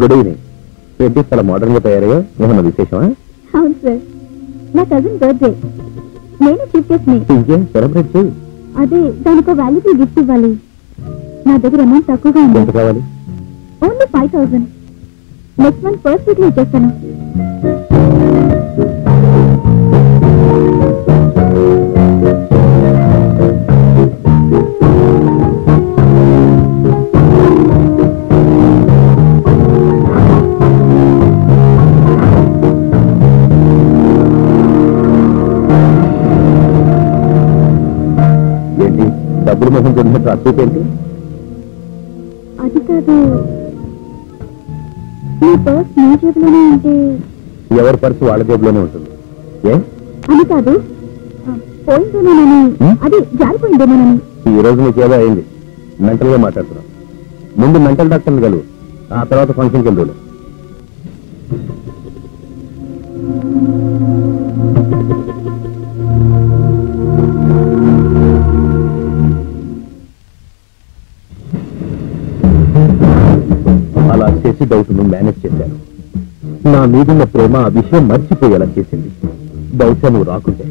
Good evening. ఏంటి చాలా modern గా తయారయ్యా? ఏమన్నా విశేషమా? అవును సార్, నా కజిన్ బర్త్డే. నేను చీఫ్ గెస్ట్ ని. ఇంకేం సెలబ్రేట్ చేయి. అదే దానికి వాల్యుబుల్ గిఫ్ట్ ఇవ్వాలి. నా దగ్గర అమౌంట్ తక్కువగా ఉంది. ఎంత కావాలి? Only 5,000. Next month first week లో ఇచ్చేస్తాను. ఏంటి డబ్బులు మొహం చూసినట్టు అర్థం? అది కాదు, మీ పర్స్ మీ జేబులోనే ఉంటే. ఎవరి పర్సు వాళ్ళ జేబులోనే ఉంటుంది. ఏ అది కాదు, పోయిందేమోనని, అది జారిపోయిందేమోనని. ఈ రోజు నీకు ఏదో అయింది. మెంటల్ గా మాట్లాడుతున్నావు. ముందు మెంటల్ డాక్టర్ని కలువు, ఆ తర్వాత ఫంక్షన్కి వెళ్ళు. అలా చేసి డౌట్ ను మేనేజ్ చేశాను. నా మీదున్న ప్రేమ ఆ విషయం మర్చిపోయేలా చేసింది. బహుశా నువ్వు రాకుంటే,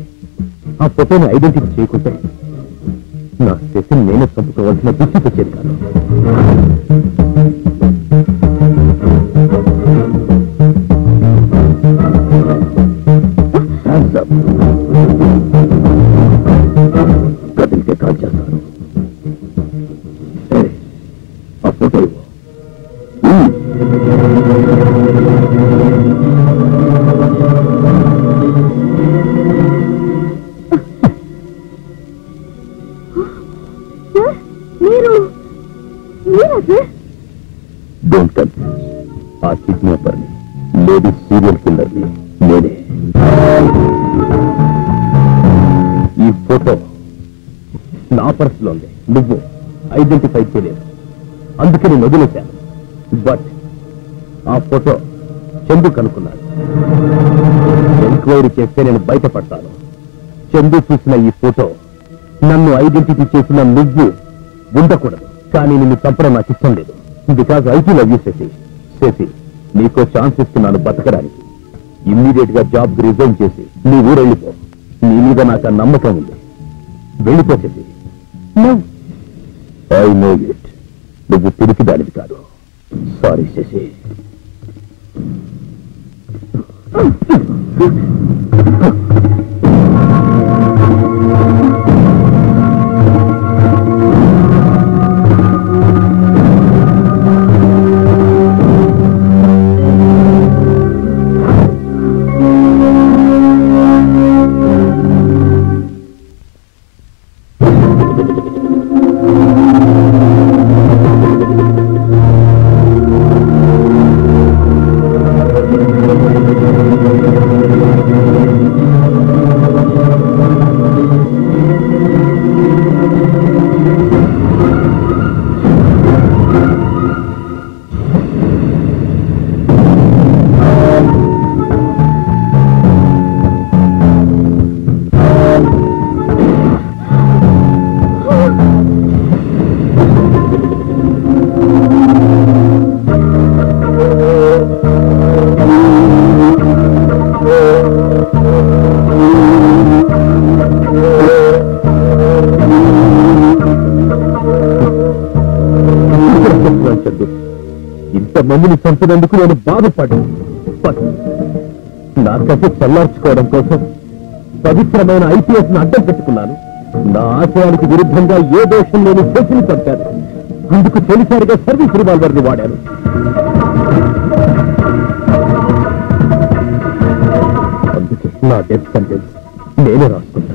ఆ ఫోటోని ఐడెంటిఫై చేయకుంటే నా శశిని నేనే చంపుకోవాల్సిన దుస్థితి వచ్చేది కాదు. కదిలితే కాల్ చేస్తాను. ఆ ఫోటో ఇవ్వు. Don't confuse. ఆ కిడ్నాపర్ని, లేడీ సీరియల్ కిల్లర్ని నేనే. ఈ ఫోటో నా పర్సులో ఉంది. నువ్వు ఐడెంటిఫై చేయలేదు, అందుకే నేను వదిలేశాను. బట్ ఆ ఫోటో చందు కనుక్కున్నాడు. ఎంక్వైరీ చేస్తే నేను బయటపడతాను. చందు చూసిన ఈ ఫోటో నన్ను ఐడెంటిఫై చేసిన నువ్వు ఉండకూడదు. కానీ నిన్ను చంపడం నాకు ఇష్టం లేదు. Because I love you Shashi. Shashi, నీకో ఛాన్స్ ఇస్తున్నాను బతకడానికి. ఇమ్మీడియట్ గా జాబ్ రిజైన్ చేసి నీ ఊరు వెళ్ళిపో. నీ మీద నాకు నమ్మకం ఉంది. వెళ్ళిపో శశి. I know it. నువ్వు తిరిగి దానిది కాదు. సారీ శశి. ఇంతమందిని చంపినందుకు నేను బాధపడ్డాను. నా కసి చల్లార్చుకోవడం కోసం పవిత్రమైన ఐపీఎస్ ను అడ్డం పెట్టుకున్నాను. నా ఆశయానికి విరుద్ధంగా ఏ దోషం లేని శశిని చంపాను. అందుకు తొలిసారిగా సర్వీస్ రివాల్వర్ ని వాడాను. అందుకే నా డెత్ సెంటెన్స్ నేనే రాసుకుంటా.